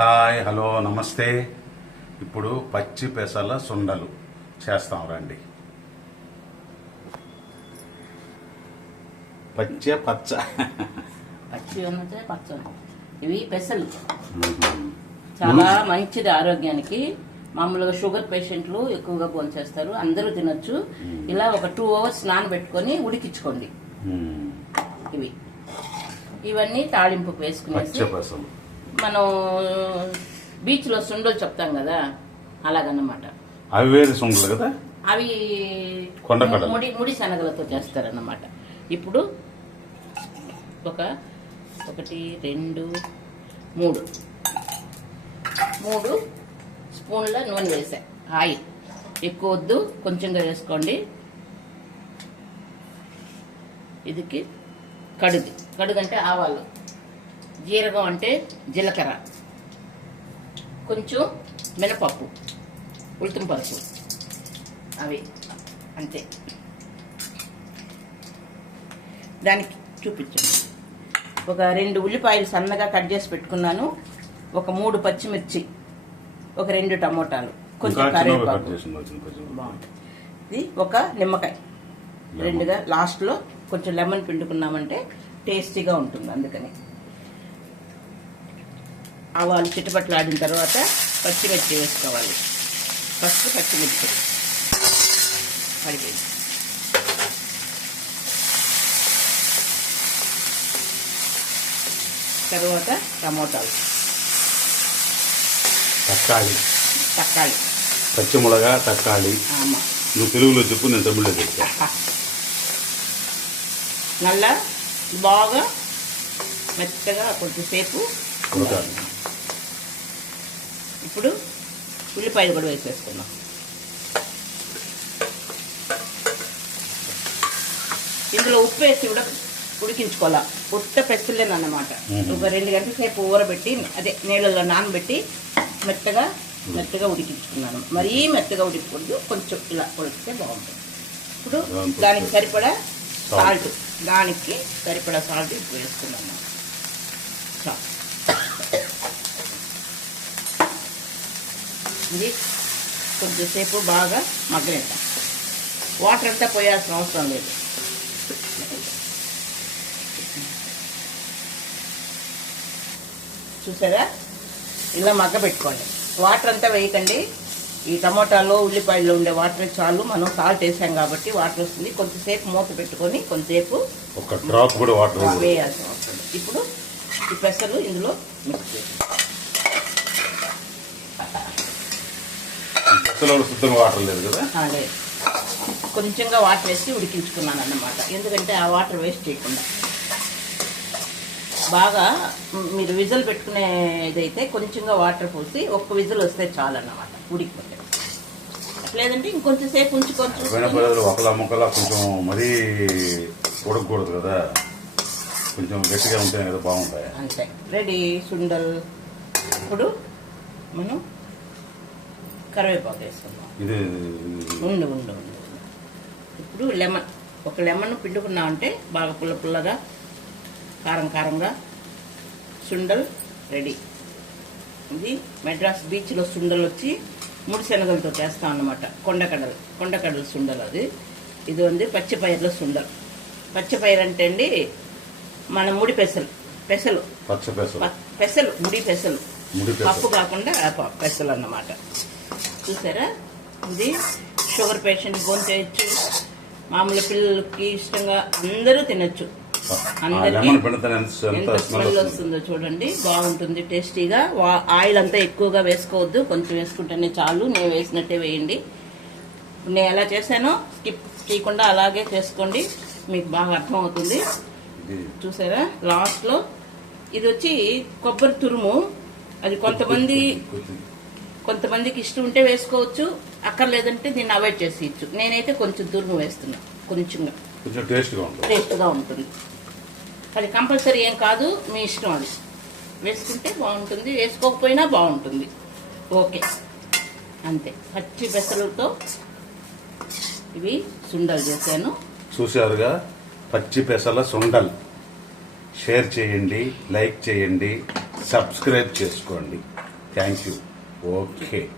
Hi hello నమస్తే. ఇప్పుడు పచ్చి పెసల సుండలు చేస్తాం రండి. పచ్చి ఉన్నదే పచ్చ. ఇవి పెసలు చాలా మంచిది ఆరోగ్యానికి. మామూలుగా షుగర్ పేషెంట్లు ఎక్కువగా భోంచేస్తారు, అందరూ తినొచ్చు. ఇలా ఒక 2 hours నానబెట్టుకొని ఉడికించుకోండి. ఇవన్నీ తాళింపుకు వేసుకునేసి మనం బీచ్ లో సుండలు చెప్తాం కదా, అలాగన్నమాట. అవి వేరే సుండలు కదా, అవి ముడి శనగలతో చేస్తారన్నమాట. ఇప్పుడు 1 2 3 స్పూన్ల నూనె వేసా. ఆయిల్ ఎక్కువ వద్దు, కొంచెంగా వేసుకోండి. ఇదికి కడుగు అంటే ఆవాలు, జీరగం అంటే జీలకర్ర, కొంచెం మినపప్పు, ఉల్తం పరుపు, అవి అంతే. దానికి చూపించండి. ఒక 2 ఉల్లిపాయలు సన్నగా కట్ చేసి పెట్టుకున్నాను, ఒక 3 పచ్చిమిర్చి, ఒక 2 టమోటాలు, కొంచెం కరివేపాకు, బాగుంటుంది. ఒక నిమ్మకాయ 2గా లాస్ట్లో కొంచెం లెమన్ పిండుకున్నామంటే టేస్టీగా ఉంటుంది. అందుకని ఆవాలు చిట్టుపట్లు ఆడిన తర్వాత పచ్చిమిర్చి వేసుకోవాలి. ఫస్ట్ పచ్చిమిర్చి పడిపోయింది, తర్వాత టమోటాలు, తక్కాళి, పచ్చిమిరపకాయ, తక్కాళి. నువ్వు తెలుగులో చెప్పు, నేను తమిళలో చెప్తా. నల్ల బాగా మెత్తగా కొద్దిసేపు. ఇప్పుడు ఉల్లిపాయలు కూడా వేసేసుకున్నాం. ఇందులో ఉప్పు వేసి కూడా ఉడికించుకోవాలా. పుట్ట పెసలేనన్నమాట. ఒక 2 గంటల సేపు ఊరబెట్టి, అదే నీళ్ళలో నానబెట్టి మెత్తగా ఉడికించుకున్నాను. మరీ మెత్తగా ఉడికకూడదు, కొంచెం ఇలా ఉడికితే బాగుంటుంది. ఇప్పుడు దానికి సరిపడా సాల్ట్ ఇప్పుడు వేసుకున్నాను. ఇది కొంచెంసేపు బాగా మగ్గనిద్దాం. వాటర్ అంతా పోయాల్సిన అవసరం లేదు. చూసారా, ఇలా మగ్గ పెట్టుకోండి. వాటర్ అంతా వేయకండి. ఈ టమోటాలో ఉల్లిపాయల్లో ఉండే వాటర్ చాలు. మనం సాల్ట్ వేసాం కాబట్టి వాటర్ వస్తుంది. కొంచెంసేపు మూత పెట్టుకొని కొంచెంసేపు ఒక డ్రాప్ కూడా వాటర్ వేయాల్సిన అవసరం. ఇప్పుడు ఈ పెసలు ఇందులో మిక్స్ చేసి శుద్ధంగా వాటర్ లేదు కదా, లేదు, కొంచెంగా వాటర్ వేసి ఉడికించుకున్నాను అన్నమాట. ఎందుకంటే ఆ వాటర్ వేస్ట్ చేయకుండా. బాగా మీరు విజిల్ పెట్టుకునేదైతే కొంచెంగా వాటర్ పోసి 1 విజిల్ వస్తే చాలు అన్నమాట, ఉడికిపోతే. లేదంటే ఇంకొంచెం సేపు ఉంచుకోవచ్చు. ఒకలా ముక్కలా కొంచెం మరీ ఉడకకూడదు కదా, కొంచెం గట్టిగా ఉంటాయి కదా, బాగుంటాయి. అంతే, రెడీ సుండల్. ఇప్పుడు మనం కరివేపాకు వేసుకుందాం. ఇది ఉండు. ఇప్పుడు ఒక లెమన్ పిండుకున్నామంటే బాగా పుల్లగా కారంగా సుండల్ రెడీ. ఇది మెడ్రాస్ బీచ్లో సుండలు వచ్చి ముడి శనగలతో చేస్తాం అన్నమాట. కొండకడలు సుండలు. ఇది ఉంది పచ్చిపైర్ల సుండలు. పచ్చిపైరు అంటే అండి మన ముడి పెసలు, ముడి పెసలు, పప్పు కాకుండా పెసలు అన్నమాట. చూసారా, ఇది షుగర్ పేషెంట్ భోంచేయచ్చు, మామూలు పిల్లలకి ఇష్టంగా అందరూ తినచ్చు. అందరికీ ఎంత స్మెల్ వస్తుందో చూడండి, బాగుంటుంది టేస్టీగా. ఆయిల్ అంతా ఎక్కువగా వేసుకోవద్దు, కొంచెం వేసుకుంటేనే చాలు. నేను వేసినట్టే వేయండి. నేను ఎలా చేశానో స్కిప్ చేయకుండా అలాగే చేసుకోండి, మీకు బాగా అర్థమవుతుంది. చూసారా, లాస్ట్లో ఇది వచ్చి కొబ్బరి తురుము. అది కొంతమందికి ఇష్టం ఉంటే వేసుకోవచ్చు, అక్కర్లేదంటే దీన్ని అవాయిడ్ చేసేయచ్చు. నేనైతే కొంచెం తురుము వేస్తున్నా, కొంచెంగా టేస్ట్గా ఉంటుంది. అది కంపల్సరీ ఏం కాదు, మీ ఇష్టం. అది వేసుకుంటే బాగుంటుంది, వేసుకోకపోయినా బాగుంటుంది. ఓకే, అంతే. పచ్చి పెసలతో ఇవి సుండలు చేశాను. చూశారుగా, పచ్చి పెసల సుండల్. షేర్ చేయండి, లైక్ చేయండి, సబ్స్క్రైబ్ చేసుకోండి. Thank you. ఓకే.